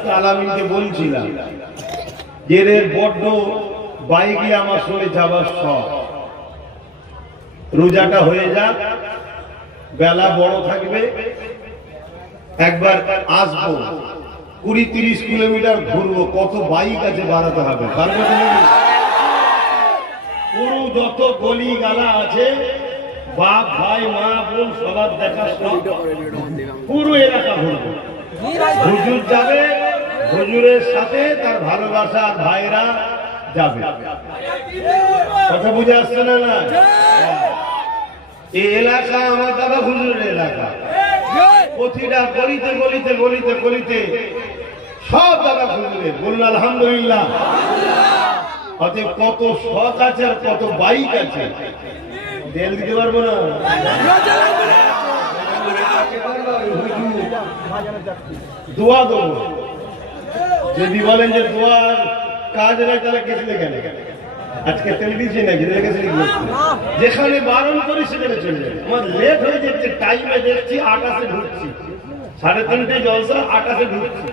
আজকে আলামিনকে বলছিলাম এর বড্ড বাইকে আমার সঙ্গে যাবার শখ। রোজাটা হয়ে যাক, বেলা বড় থাকবে, একবার আসবো, 20-30 কিলোমিটার ঘুরবো। কত বাইক আছে বাড়াতে হবে, পুরো যত গলি গালা আছে, বাপ ভাই মা বোন সবার দেখা পুরো এলাকা ঘুরবো। হুজুর যাবে, হুজুরের সাথে তার ভালোবাসার ভাইরা যাবে। কথা বুঝে আসছে না? না, এই এলাকা আমার দাদা হুজুরের এলাকা। প্রতিটা গলিতে গলিতে গলিতে গলিতে সব দাদা হুজুরের। বলুন আলহামদুলিল্লাহ। অতএব কত শখ আছে আর কত বাইক আছে, তেল দিতে পারবো না। দোয়া দেবো, যদি বলেন যে দোয়ার কাজ না, তাহলে গেছিলে কেন? আজকে তেল দিচ্ছি নাকি? যেখানে বারণ করি সেখানে চলে যাবে। আমার লেট হয়ে যাচ্ছে, টাইমে দেখছি 8টায় ঢুকছি, 3:30 জলসা, 8টায় ঢুকছি,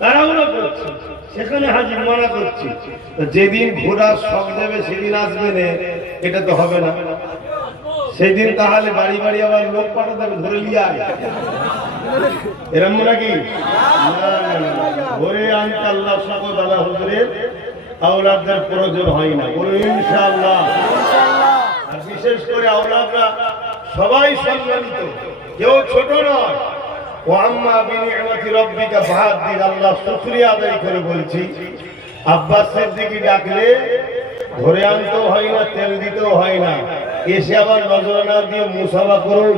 তাড়াহুড়ো করছি, সেখানে হাজির মানা করছি। যেদিন ঘোরার শখ দেবে সেদিন আসবে না, এটা তো হবে না। সেদিন তাহলে বাড়ি বাড়ি আবার লোক পাঠাতে হবে, ধরে নিয়ে আয়, এরকম নাকি? ধরে আনতে আল্লাহ সকল দাদা হুজুরের আওলাদদের প্রয়োজন হয় না। বলুন ইনশাআল্লাহ। আর বিশেষ করে আওলাদরা সবাই সম্মানিত, কেউ ছোট নয়। ও আম্মা বিনিআমাতি রাব্বিকা ফাহাদ্দিস, আল্লাহ শুকরিয়া আদায় করে বলছি, আব্বাস সিদ্দিকী ডাকলে ধরে আনতেও হয় না, তেল দিতেও হয় না, এসে আবার নজরানা দিয়ে মুসাফা করো।